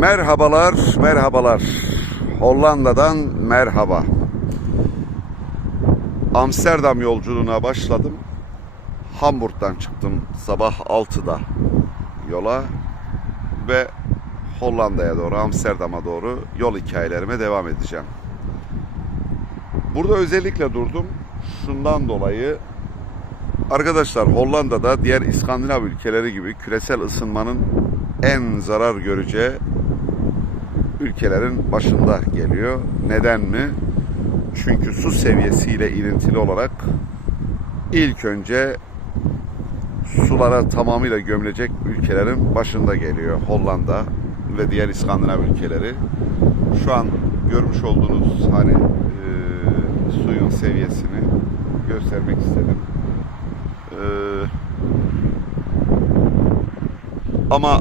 Merhabalar, merhabalar. Hollanda'dan merhaba. Amsterdam yolculuğuna başladım. Hamburg'dan çıktım sabah 6'da yola ve Hollanda'ya doğru, Amsterdam'a doğru yol hikayelerime devam edeceğim. Burada özellikle durdum. Şundan dolayı arkadaşlar Hollanda'da diğer İskandinav ülkeleri gibi küresel ısınmanın en zarar göreceği ülkelerin başında geliyor. Neden mi? Çünkü su seviyesiyle ilintili olarak ilk önce sulara tamamıyla gömülecek ülkelerin başında geliyor. Hollanda ve diğer İskandinav ülkeleri. Şu an görmüş olduğunuz hani e, suyun seviyesini göstermek istedim. E, ama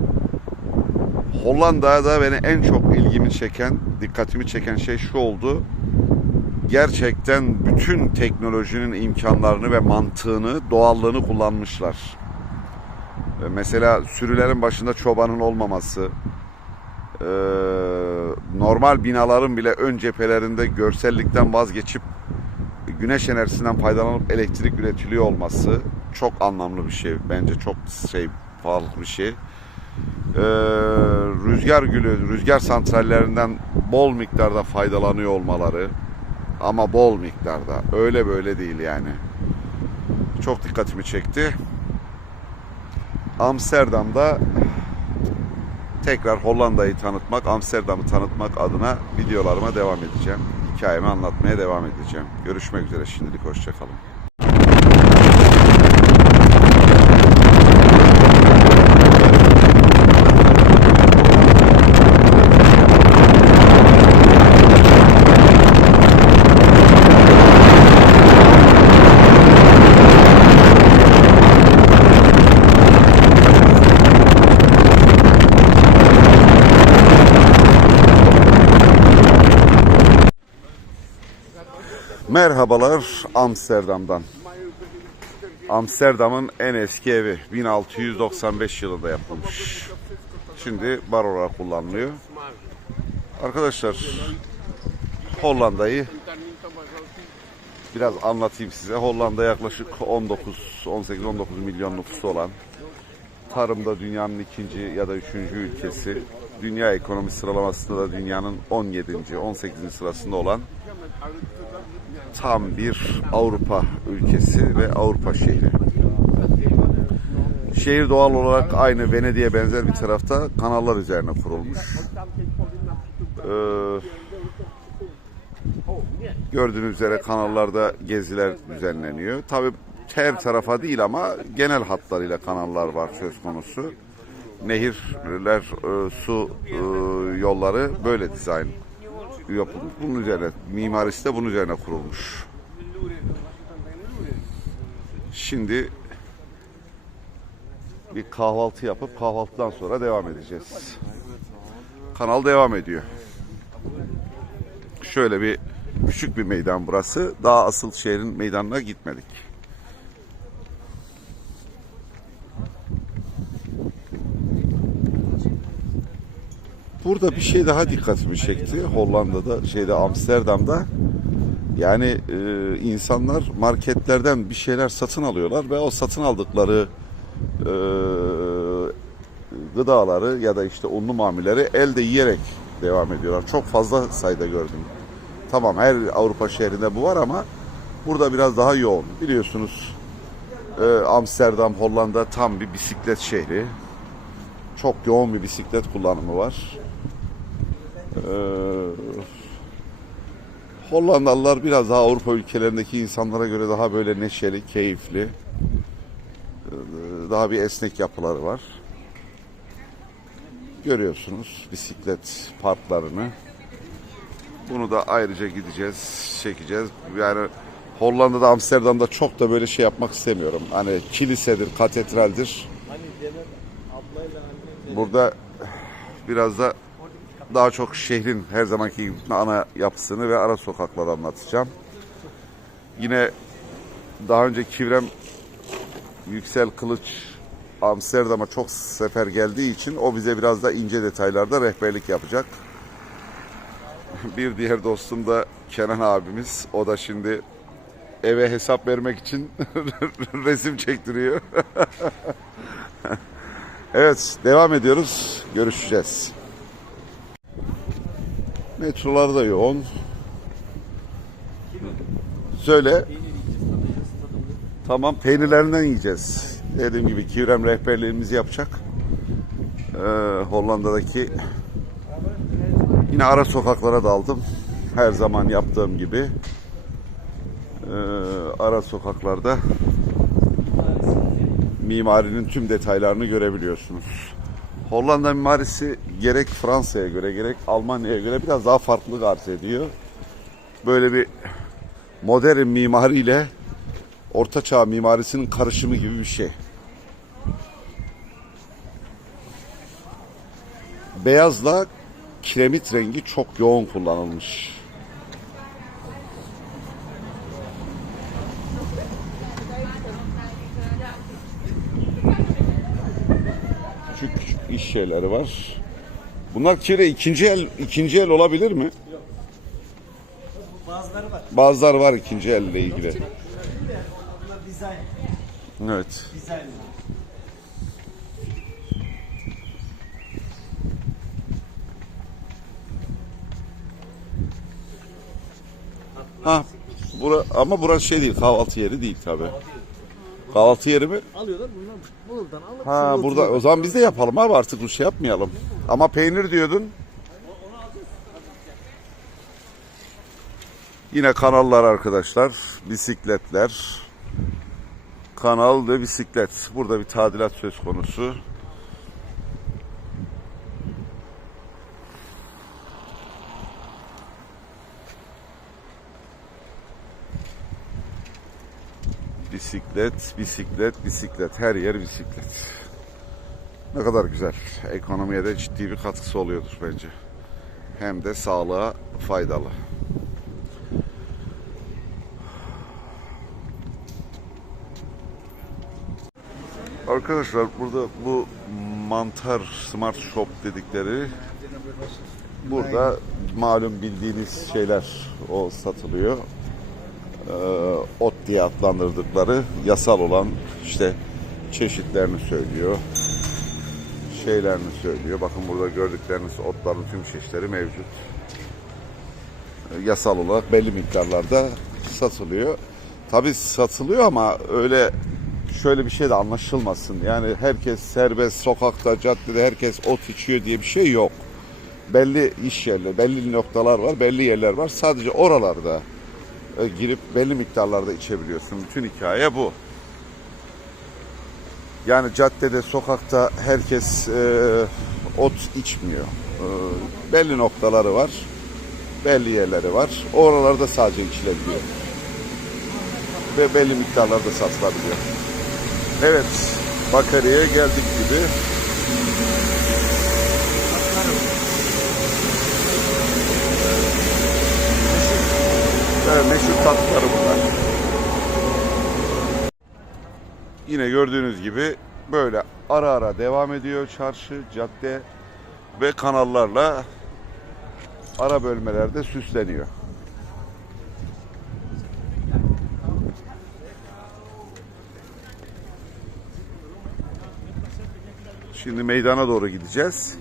Hollanda'da beni en çok ilgimi çeken, dikkatimi çeken şey şu oldu. Gerçekten bütün teknolojinin imkanlarını ve mantığını, doğallığını kullanmışlar. E, Mesela sürülerin başında çobanın olmaması, e, normal binaların bile ön cephelerinde görsellikten vazgeçip güneş enerjisinden faydalanıp elektrik üretiliyor olması çok anlamlı bir şey. Bence çok şey pahalı bir şey. Ee, rüzgar gülü, rüzgar santrallerinden bol miktarda faydalanıyor olmaları ama bol miktarda. Öyle böyle değil yani. Çok dikkatimi çekti. Amsterdam'da tekrar Hollanda'yı tanıtmak, Amsterdam'ı tanıtmak adına videolarıma devam edeceğim. Hikayemi anlatmaya devam edeceğim. Görüşmek üzere şimdilik hoşçakalın. Merhabalar Amsterdam'dan. Amsterdam'ın en eski evi 1695 yılında yapılmış. Şimdi bar olarak kullanılıyor. Arkadaşlar Hollanda'yı biraz anlatayım size. Hollanda yaklaşık 19 18 19 milyon nüfusu olan tarımda dünyanın ikinci ya da üçüncü ülkesi. Dünya ekonomi sıralamasında da dünyanın 17. 18. sırasında olan tam bir Avrupa ülkesi ve Avrupa şehri. Şehir doğal olarak aynı Venedik'e benzer bir tarafta kanallar üzerine kurulmuş. Ee, gördüğünüz üzere kanallarda geziler düzenleniyor. Tabi her tarafa değil ama genel hatlarıyla kanallar var söz konusu. Nehirler, e, su e, yolları böyle dizayn yapılmış. Bunun üzerine mimarisi de bunun üzerine kurulmuş. Şimdi bir kahvaltı yapıp kahvaltıdan sonra devam edeceğiz. Kanal devam ediyor. Şöyle bir küçük bir meydan burası. Daha asıl şehrin meydanına gitmedik. Burada bir şey daha dikkatimi çekti. Hollanda'da, şeyde Amsterdam'da. Yani e, insanlar marketlerden bir şeyler satın alıyorlar ve o satın aldıkları e, gıdaları ya da işte unlu mamulleri elde yiyerek devam ediyorlar. Çok fazla sayıda gördüm. Tamam her Avrupa şehrinde bu var ama burada biraz daha yoğun. Biliyorsunuz e, Amsterdam, Hollanda tam bir bisiklet şehri. Çok yoğun bir bisiklet kullanımı var. Ee, Hollandalılar biraz daha Avrupa ülkelerindeki insanlara göre daha böyle neşeli, keyifli. Ee, Daha bir esnek yapıları var. Görüyorsunuz bisiklet parklarını. Bunu da ayrıca gideceğiz, çekeceğiz. Yani Hollanda'da, Amsterdam'da çok da böyle şey yapmak istemiyorum. Hani kilisedir, katedraldir. Burada biraz da daha çok şehrin her zamanki gibi ana yapısını ve ara sokakları anlatacağım. Yine daha önce Kivrem Yüksel Kılıç Amsterdam'a çok sefer geldiği için o bize biraz da ince detaylarda rehberlik yapacak. Bir diğer dostum da Kenan abimiz. O da şimdi eve hesap vermek için resim çektiriyor. evet, devam ediyoruz. Görüşeceğiz. Metrolar da yoğun. Söyle. Tamam, peynirlerinden yiyeceğiz. Dediğim gibi Kivrem rehberliğimizi yapacak. Ee, Hollanda'daki yine ara sokaklara daldım. Her zaman yaptığım gibi. Ee, ara sokaklarda mimarinin tüm detaylarını görebiliyorsunuz. Hollanda mimarisi gerek Fransa'ya göre gerek Almanya'ya göre biraz daha farklı arz ediyor. Böyle bir modern mimariyle Orta Çağ mimarisinin karışımı gibi bir şey. Beyazla kiremit rengi çok yoğun kullanılmış. Küçük küçük iş şeyleri var. Bunlar kire ikinci el ikinci el olabilir mi? Bazıları var. Bazılar var ikinci elle ilgili. Evet. Ha, bura, ama burası şey değil, kahvaltı yeri değil tabi. Kahvaltı yeri mi? Alıyorlar bunlar buradan alıp Ha, şurada burada o zaman biz de yapalım abi artık bu şey yapmayalım. Ama peynir diyordun. Yine kanallar arkadaşlar, bisikletler. Kanal ve bisiklet. Burada bir tadilat söz konusu. Bisiklet, bisiklet, bisiklet. Her yer bisiklet. Ne kadar güzel. Ekonomiye de ciddi bir katkısı oluyordur bence. Hem de sağlığa faydalı. Arkadaşlar burada bu mantar smart shop dedikleri burada malum bildiğiniz şeyler o satılıyor. Ee, ot diye adlandırdıkları yasal olan işte çeşitlerini söylüyor. Şeylerini söylüyor. Bakın burada gördükleriniz otların tüm çeşitleri mevcut. Ee, Yasal olarak belli miktarlarda satılıyor. Tabi satılıyor ama öyle şöyle bir şey de anlaşılmasın. Yani herkes serbest sokakta, caddede herkes ot içiyor diye bir şey yok. Belli iş yerleri, belli noktalar var, belli yerler var. Sadece oralarda girip belli miktarlarda içebiliyorsun. Bütün hikaye bu. Yani caddede, sokakta herkes e, ot içmiyor. E, belli noktaları var, belli yerleri var. Oralarda sadece içilebiliyor. Ve belli miktarlarda satılabiliyor. Evet, Bakari'ye geldik gibi. Meşhur tatlıları bunlar. Yine gördüğünüz gibi böyle ara ara devam ediyor çarşı, cadde ve kanallarla ara bölmelerde süsleniyor. Şimdi meydana doğru gideceğiz.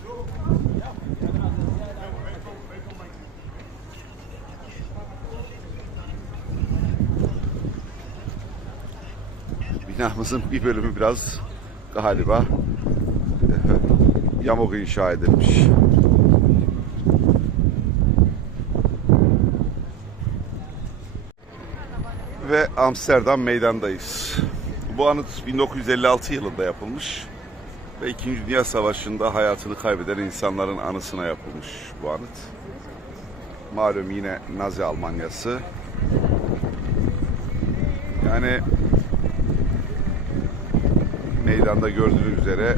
Binamızın bir bölümü biraz galiba yamuk inşa edilmiş. Ve Amsterdam meydandayız. Bu anıt 1956 yılında yapılmış ve 2. Dünya Savaşı'nda hayatını kaybeden insanların anısına yapılmış bu anıt. Malum yine Nazi Almanyası. Yani meydanda gördüğünüz üzere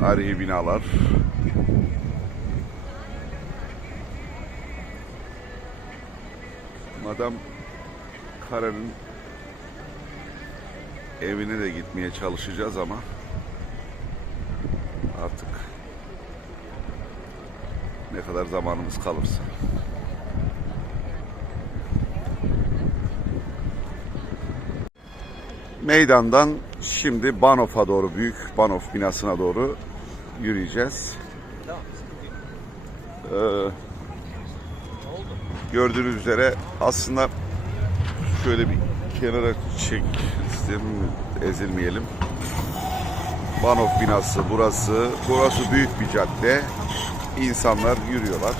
tarihi binalar. Madam Kare'nin evine de gitmeye çalışacağız ama artık ne kadar zamanımız kalırsa. Meydandan şimdi Banof'a doğru, büyük Banof binasına doğru yürüyeceğiz. Ee, gördüğünüz üzere aslında şöyle bir kenara çektim ezilmeyelim. Banof binası burası. Burası büyük bir cadde. İnsanlar yürüyorlar.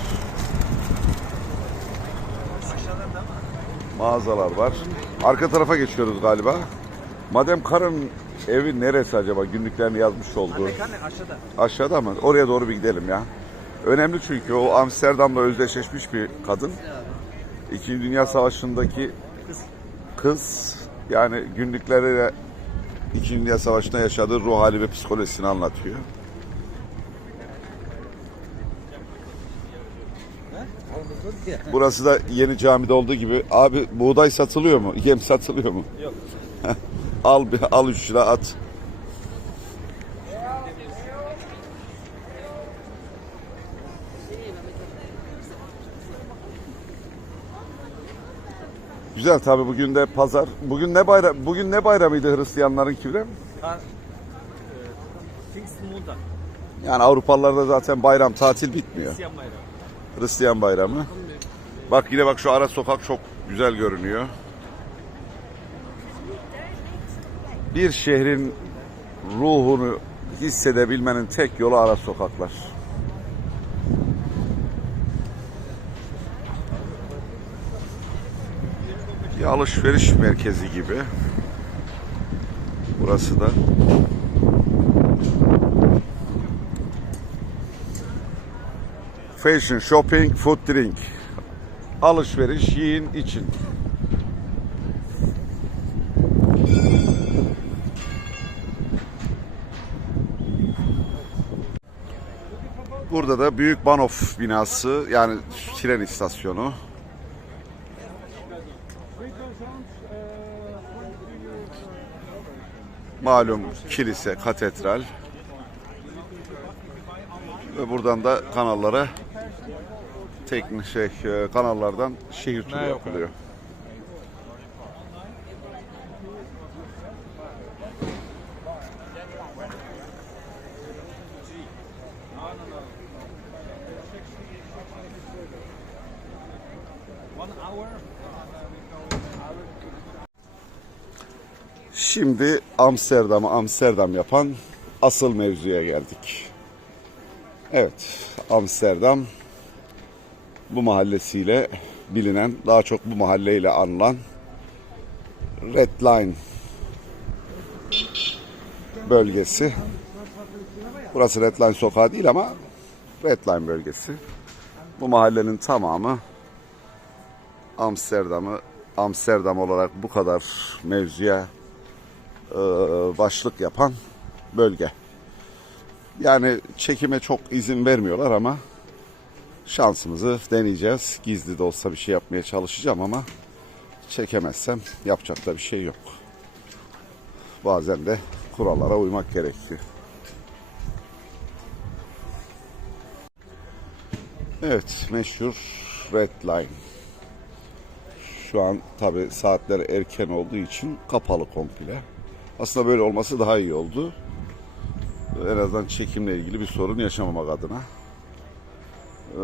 Mağazalar var. Arka tarafa geçiyoruz galiba. Madem Karın evi neresi acaba? Günlüklerini yazmış olduğu. Anne aşağıda. Aşağıda mı? Oraya doğru bir gidelim ya. Önemli çünkü o Amsterdam'la özdeşleşmiş bir kadın. İkinci Dünya Savaşı'ndaki kız yani günlükleriyle İkinci Dünya Savaşı'nda yaşadığı ruh hali ve psikolojisini anlatıyor. Burası da yeni camide olduğu gibi. Abi buğday satılıyor mu? Yem satılıyor mu? Yok. Al bir al 3 lira at. Güzel tabi bugün de pazar. Bugün ne bayram bugün ne bayramıydı Hristiyanların kibre? Kar, Pfingstmontag. Yani Avrupalılarda zaten bayram tatil bitmiyor. Siyam bayramı. Hristiyan bayramı. Bak yine bak şu ara sokak çok güzel görünüyor. Bir şehrin ruhunu hissedebilmenin tek yolu ara sokaklar. Bir alışveriş merkezi gibi. Burası da. Fashion, shopping, food, drink. Alışveriş, yiyin, için. Burada da Büyük Banof binası yani tren istasyonu. Malum kilise, katedral. Ve buradan da kanallara teknik şey e, kanallardan şehir turu yapılıyor. Şimdi Amsterdam'ı Amsterdam yapan asıl mevzuya geldik. Evet, Amsterdam bu mahallesiyle bilinen, daha çok bu mahalleyle anılan Red Line bölgesi. Burası Red Line sokağı değil ama Red Line bölgesi. Bu mahallenin tamamı Amsterdam'ı Amsterdam olarak bu kadar mevzuya başlık yapan bölge. Yani çekime çok izin vermiyorlar ama şansımızı deneyeceğiz. Gizli de olsa bir şey yapmaya çalışacağım ama çekemezsem yapacak da bir şey yok. Bazen de kurallara uymak gerekiyor. Evet, meşhur Red Line. Şu an tabi saatler erken olduğu için kapalı komple. Aslında böyle olması daha iyi oldu. En azından çekimle ilgili bir sorun yaşamamak adına. Ee,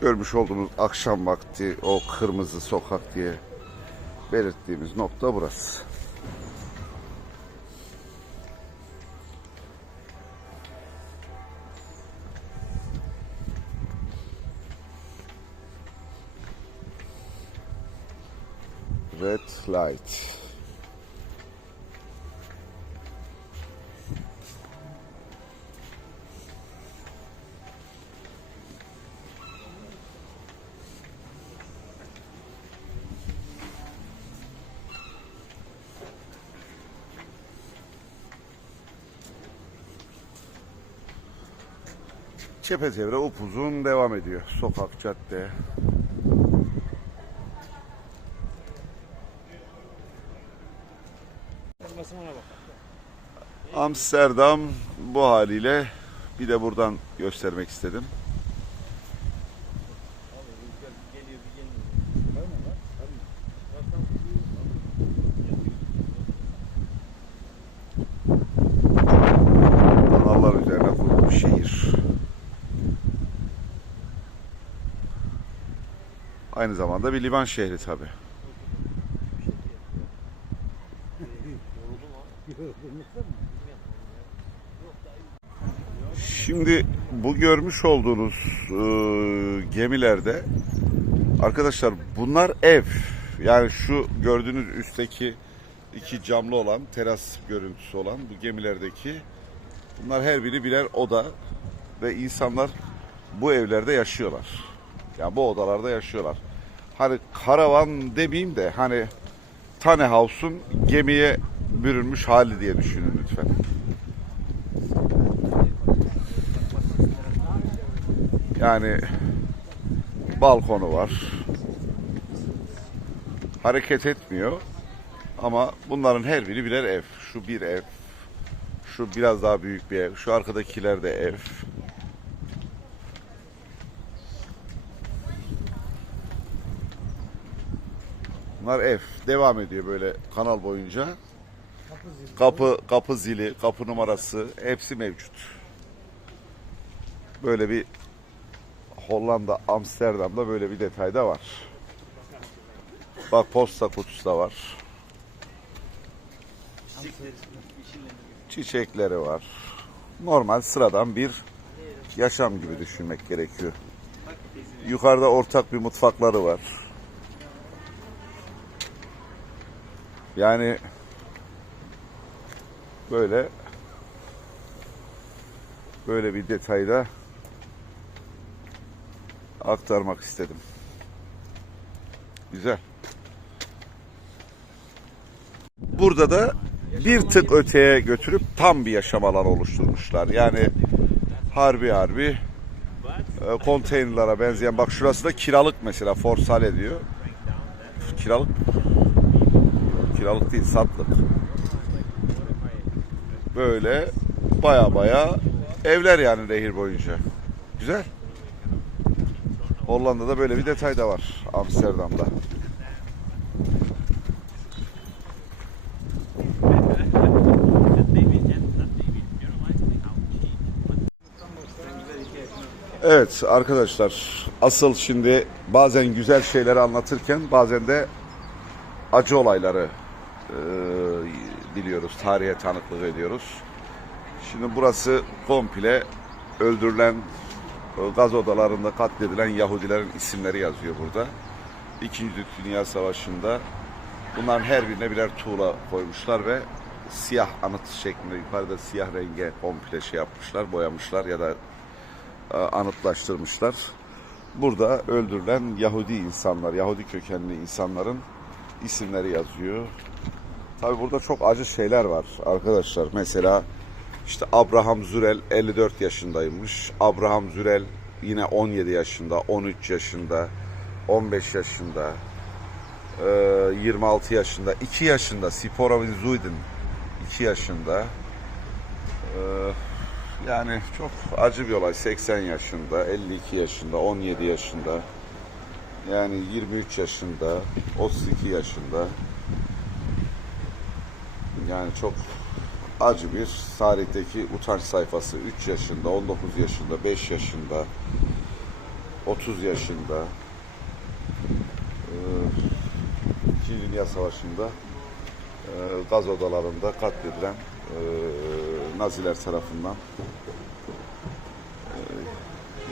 görmüş olduğunuz akşam vakti o kırmızı sokak diye belirttiğimiz nokta burası. red light. çepeçevre upuzun devam ediyor. Sokak, cadde, Amsterdam bu haliyle bir de buradan göstermek istedim. Kanallar üzerine kurulmuş şehir. Aynı zamanda bir liman şehri tabi. Şimdi bu görmüş olduğunuz e, gemilerde arkadaşlar bunlar ev. Yani şu gördüğünüz üstteki iki camlı olan teras görüntüsü olan bu gemilerdeki bunlar her biri birer oda ve insanlar bu evlerde yaşıyorlar. Yani bu odalarda yaşıyorlar. Hani karavan demeyeyim de hani tane house'un gemiye bürünmüş hali diye düşünün lütfen. Yani balkonu var. Hareket etmiyor. Ama bunların her biri birer ev. Şu bir ev. Şu biraz daha büyük bir ev. Şu arkadakiler de ev. Bunlar ev. Devam ediyor böyle kanal boyunca. Kapı kapı zili, kapı numarası hepsi mevcut. Böyle bir Hollanda, Amsterdam'da böyle bir detay da var. Bak posta kutusu da var. Çiçekleri var. Normal sıradan bir yaşam gibi düşünmek gerekiyor. Yukarıda ortak bir mutfakları var. Yani böyle böyle bir detayda aktarmak istedim. Güzel. Burada da bir tık öteye götürüp tam bir yaşam alanı oluşturmuşlar. Yani harbi harbi e, konteynerlara benzeyen bak şurası da kiralık mesela forsale diyor. Kiralık kiralık değil satlık. Böyle baya baya evler yani nehir boyunca. Güzel. Hollanda'da böyle bir detay da var Amsterdam'da. Evet arkadaşlar asıl şimdi bazen güzel şeyleri anlatırken bazen de acı olayları e, biliyoruz, tarihe tanıklık ediyoruz. Şimdi burası komple öldürülen gaz odalarında katledilen Yahudilerin isimleri yazıyor burada. İkinci Dünya Savaşı'nda bunların her birine birer tuğla koymuşlar ve siyah anıt şeklinde yukarıda siyah renge komple şey yapmışlar, boyamışlar ya da e, anıtlaştırmışlar. Burada öldürülen Yahudi insanlar, Yahudi kökenli insanların isimleri yazıyor. Tabi burada çok acı şeyler var arkadaşlar. Mesela işte Abraham Zürel 54 yaşındaymış. Abraham Zürel yine 17 yaşında, 13 yaşında, 15 yaşında, e, 26 yaşında, 2 yaşında Sipora ve Zuydin 2 yaşında. E, Yani çok acı bir olay. 80 yaşında, 52 yaşında, 17 yaşında. Yani 23 yaşında, 32 yaşında. Yani çok acı bir tarihteki utanç sayfası. 3 yaşında, 19 yaşında, 5 yaşında, 30 yaşında. İkinci Dünya Savaşı'nda gaz odalarında katledilen Naziler tarafından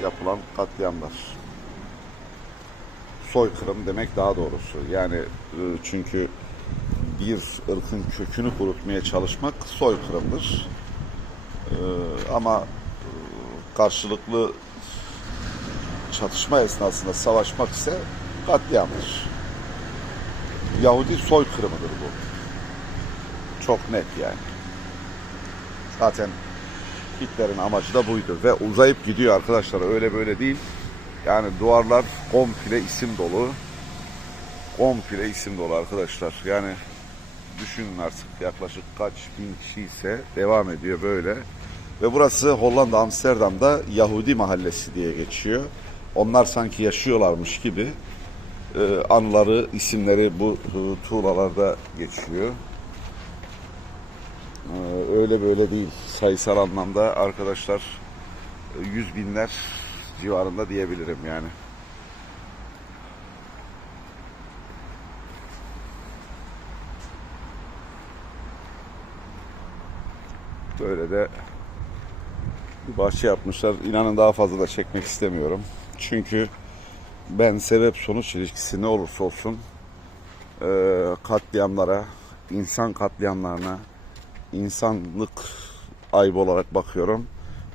yapılan katliamlar. Soykırım demek daha doğrusu. Yani çünkü bir ırkın kökünü kurutmaya çalışmak soykırımdır. E, ama e, karşılıklı çatışma esnasında savaşmak ise katliamdır. Yahudi soykırımıdır bu. Çok net yani. Zaten Hitler'in amacı da buydu ve uzayıp gidiyor arkadaşlar öyle böyle değil. Yani duvarlar komple isim dolu. Komple isim dolu arkadaşlar. Yani düşünün artık yaklaşık kaç bin kişi ise devam ediyor böyle. Ve burası Hollanda Amsterdam'da Yahudi mahallesi diye geçiyor. Onlar sanki yaşıyorlarmış gibi e, anıları, isimleri bu e, tuğlalarda geçiyor. E, öyle böyle değil. Sayısal anlamda arkadaşlar e, yüz binler civarında diyebilirim yani. Böyle de bir bahçe yapmışlar. İnanın daha fazla da çekmek istemiyorum. Çünkü ben sebep sonuç ilişkisi ne olursa olsun eee, katliamlara, insan katliamlarına insanlık ayıbı olarak bakıyorum.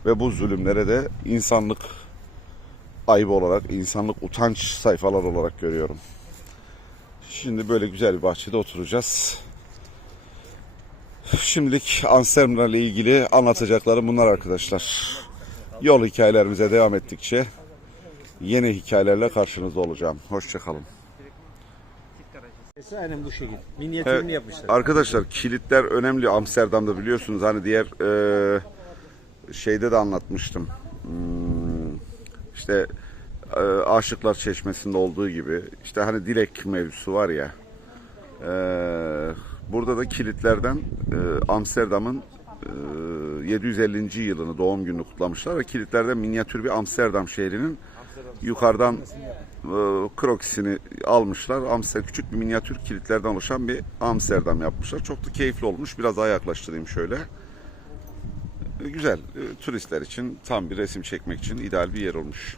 Ve bu zulümlere de insanlık ayıbı olarak, insanlık utanç sayfalar olarak görüyorum. Şimdi böyle güzel bir bahçede oturacağız. Şimdilik Amsterdam'la ile ilgili anlatacaklarım bunlar arkadaşlar. Yol hikayelerimize devam ettikçe yeni hikayelerle karşınızda olacağım. Hoşçakalın. Aynen bu şekilde. Minyatürünü Evet. yapmışlar. Arkadaşlar kilitler önemli Amsterdam'da biliyorsunuz. Hani diğer e, şeyde de anlatmıştım. Hmm, işte e, Aşıklar Çeşmesi'nde olduğu gibi. işte hani dilek mevzusu var ya. E, burada da kilitlerden e, Amsterdam'ın e, 750. yılını doğum gününü kutlamışlar ve kilitlerden minyatür bir Amsterdam şehrinin yukarıdan e, krokisini almışlar. Amsterdam küçük bir minyatür kilitlerden oluşan bir Amsterdam yapmışlar. Çok da keyifli olmuş. Biraz daha yaklaştırayım şöyle. E, Güzel. E, Turistler için tam bir resim çekmek için ideal bir yer olmuş.